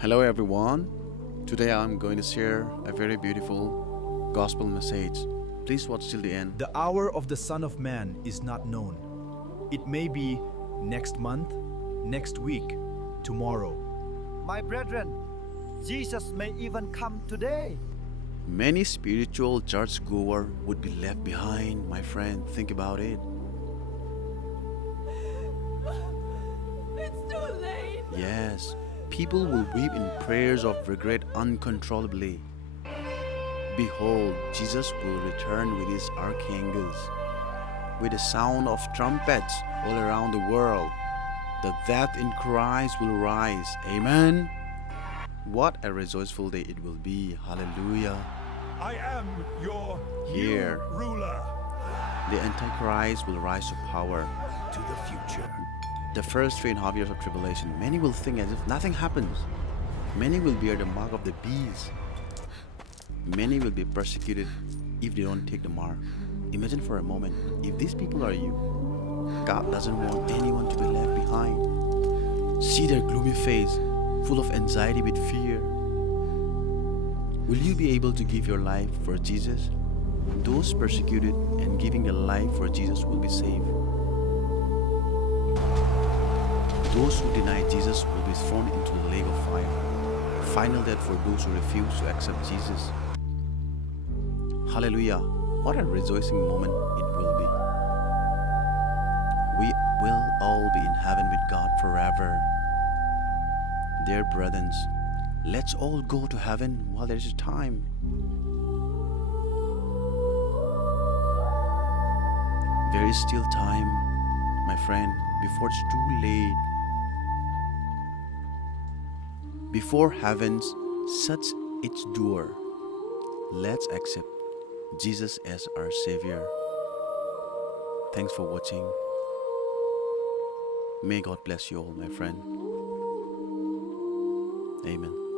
Hello everyone. Today I'm going to share a very beautiful gospel message. Please watch till the end. The hour of the Son of Man is not known. It may be next month, next week, tomorrow. My brethren, Jesus may even come today. Many spiritual churchgoer would be left behind, my friend. Think about it. It's too late. Yes, people will weep in prayers of regret uncontrollably. Behold, Jesus will return with his archangels, with the sound of trumpets all around the world. The dead in Christ will rise. Amen. What a rejoiceful day it will be. Hallelujah. I am your Here. new ruler. The Antichrist will rise to power. To the future. The first 3.5 years of tribulation, many will think as if nothing happens. Many will bear the mark of the beast. Many will be persecuted if they don't take the mark. Imagine for a moment, if these people are you, God doesn't want anyone to be left behind. See their gloomy face, full of anxiety with fear. Will you be able to give your life for Jesus? Those persecuted and giving their life for Jesus will be saved. Those who deny Jesus will be thrown into the lake of fire. Final death for those who refuse to accept Jesus. Hallelujah. What a rejoicing moment it will be. We will all be in heaven with God forever. Dear brethren, let's all go to heaven while there is time. There is still time, my friend, before it's too late. Before heaven shuts its door, let's accept Jesus as our Savior. Thanks for watching. May God bless you all, my friend. Amen.